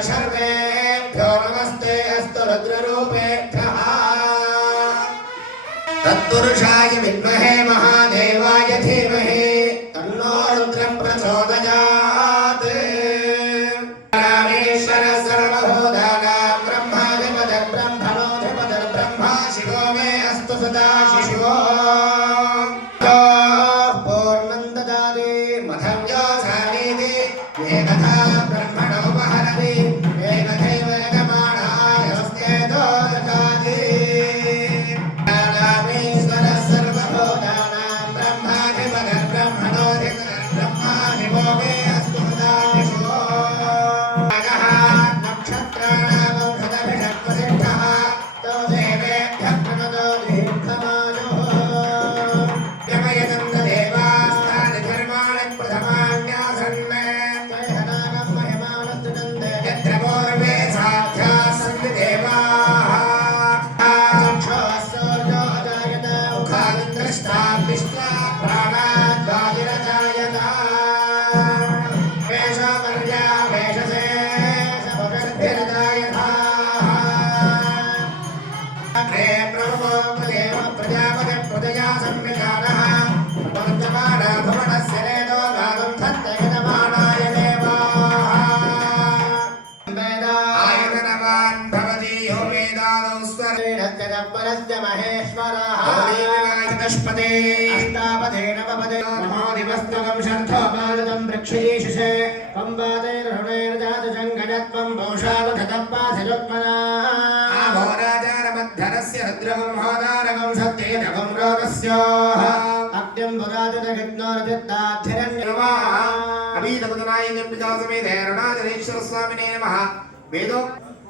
सर्वेभ्यो नमस्ते अस्तु रुद्ररूपेभ्यः तत्पुरुषाय विद्महे महादेवाय धीमहि तन्नो रुद्रः प्रचोदयात् रामेश्वर सर्वभूतानां ब्रह्माधिपतिः ब्रह्मणोऽधिपतिः ब्रह्मा शिवो मे अस्तु सदा शिशुः पूर्णं ददाति मधं योऽसानीति एकधा ब्रह्मणोपहरति एकथैव यजमानाय हस्तेतो ददाति रामेश्वरः सर्वभूतानां ब्रह्माधिपतिः ब्रह्मणोऽधिपतिः ब्रह्मा शिवो मे अस्तु सदा शिशुः नक्षत्राणां वंशदभिषक्वसिद्धः तो देवेभ्यः प्रणतो दीर्घमायुः यमयनं देवास्तानि धर्माणि प्रथमान्यासन् जयहनागं महिमानस्तु नन्दे यत्र पूर्वे साध्याः सन्ति देवाः चक्षुः सूर्यो अजायत मुखादिन्द्रष्टाभिष्टा प्राणाद्वायुरजायत वेषपर्या वेषसे अग्रे प्रभवोपदेव प्रजापति प्रजया संविधानः वर्तमाना भुवनस्य रेतो भागं धत्ते यजमानाय देवाः आयतनवान् भवति यो वेदादौ स्वरेणस्य तत्परस्य महेश्वरः चतुष्पदे अष्टापदे नवपदे नमोदिवस्तुकं शर्धोपादं वृक्षयीषुषे पंवादैर्हृणैर्जातुषङ्गजत्वं भूषावधतप्पाधिरुत्मना आभोराजारमद्धरस्य रुद्रगं होदारगं सत्येदगं रोगस्योः अग्निं पुरातनविघ्नोर्जित्ताधिरण्यवाः अभीतपदनायिनं पितासमेते अरुणाचलेश्वरस्वामिने नमः वेदो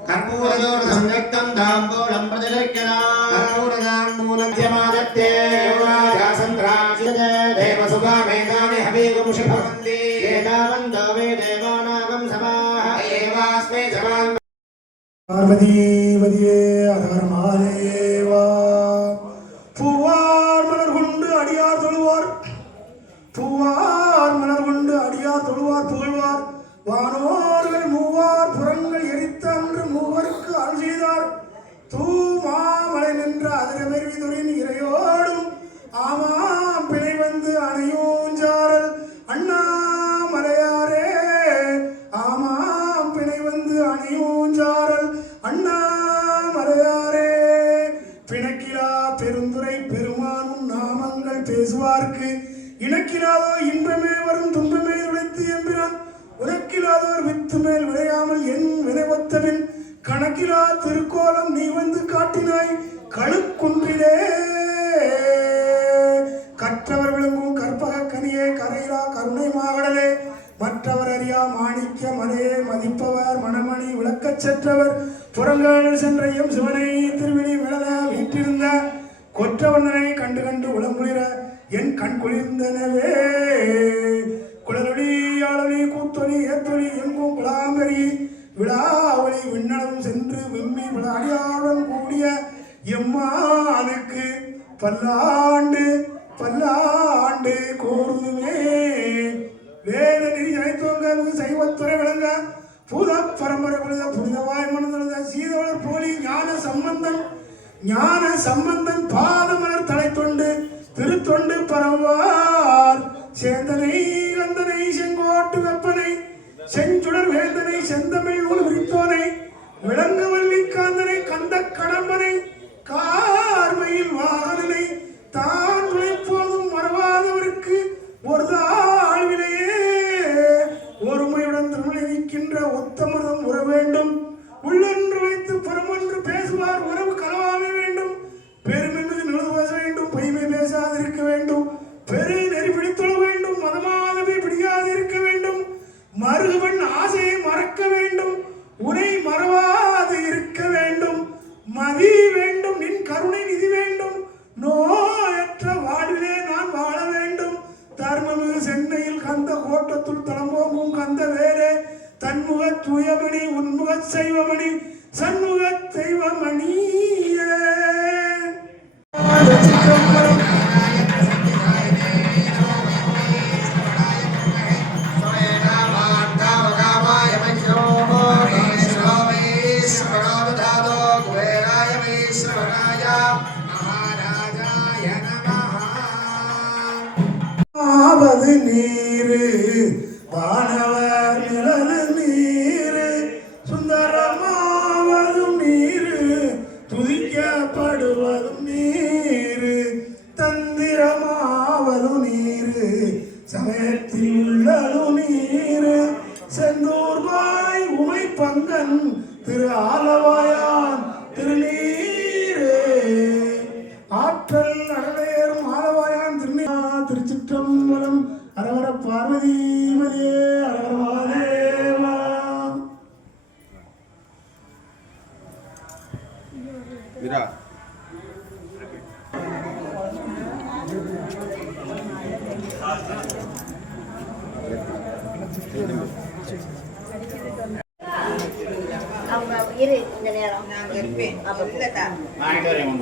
कर्पूरदोर्धं दाम्बूलं प्रतिलिख्यताम् कर्पूरदाम्बूलं यमादत्ते योगाजासन्द्राजिते देवसुभामेधानि हवीगुंषि भवन्ति एतावन्तो वे देवानागं सभाः एवास्मै जवान् பார்வதியே அகர மாதேவா பூவார் மலர் கொண்டு அடியார் தொழுவார் பூவார் மலர் கொண்டு அடியார் தொழுவார் புகழ்வார் வானோர்கள் மூவார் புறங்கள் எரித்த அன்று மூவருக்கு அருள் செய்தார் தூமாமலை நின்ற அதிரமெருவிதுரின் இறையோடும் ஆமாம் பிழை வந்து அணையூஞ்சாரல் அண்ணாமலையாரே ஆமாம் பிணை வந்து அணையூஞ்சாரல் அண்ணாமலையாரே பிணக்கிலா பெருந்துரை பெருமானும் நாமங்கள் பேசுவார்க்கு இணக்கிலாதோ இன்பமே வரும் துன்பமே உழைத்து எம்பினான் உனக்கிலாதோர் வித்து மேல் விளையாமல் என் வினைவத்தவின் கணக்கிலா திருக்கோலம் நீ வந்து காட்டினாய் கழுக்குன்றிலே கற்றவர் விளங்கும் கற்பக கனியே கரையிலா கருணை மாகடலே மற்றவர் அறியா மாணிக்க மலையே மதிப்பவர் மணமணி விளக்கச் செற்றவர் புறங்கள் சென்றையும் சிவனை திருவிழி விழல வீட்டிருந்த கொற்றவர்ணனை கண்டு கண்டு உளமுளிர என் கண் குளிர்ந்தனவே குழலொளி ஆளொளி கூத்தொலி ஏத்தொலி எங்கும் குளாம்பெறி விழாவளி விண்ணளவும் சென்று வெம்மி விளையாடியாவுடன் கூடிய எம்மானுக்கு பல்லாண்டு பல்லாண்டு கோருதுமே வேத நிதி அனைத்துவங்க சைவத்துறை விளங்க பூத பரம்பரை புனித புனிதவாய் மனதுழுத சீதவளர் போலி ஞான சம்பந்தன் பாதமலர் தலை தொண்டு திருத்தொண்டு பரவார் சேந்தனை கந்தனை செங்கோட்டு வெப்பனை செஞ்சுடர் வேந்தனை செந்தமிழ் நூல் விரித்தோனை விளங்கவல்லி காந்தனை கந்த கடம்பனை கார்மையில் வாகனனை தான் துளைப்போதும் மறவாதவருக்கு ஒரு தாழ்வினையே ஒருமையுடன் திருமணி நிற்கின்ற ஒத்தமதம் உற வேண்டும் உள்ளொன்று வைத்து பரமொன்று பேசுவார் உறவு கலவாமே வேண்டும் பெருமென்று நிலவு பேச வேண்டும் பொய்மை பேசாதிருக்க வேண்டும் பெரு நெறி பிடித்தொழ வேண்டும் மதமாகவே பிடிக்காதிருக்க வேண்டும் மருகவன் ஆசையை மறக்க வேண்டும் உனை மறவாது இருக்க வேண்டும் மதி வேண்டும் நின் கருணை நிதி வேண்டும் நோயற்ற வாழ்விலே நான் வாழ வேண்டும் தர்மமிகு சென்னையில் கந்த கோட்டத்துள் தளம்போங்கும் கந்த வேலே தன்முக தூயமணி உன்முக செய்வமணி சண்முக தெய்வமணியே அரவர பார்வதீபதே அரவர மகாதேவா. வீரா அவங்க இரு இந்த நேரம் நான் இருப்பேன் அப்ப இல்ல நான் வரேன்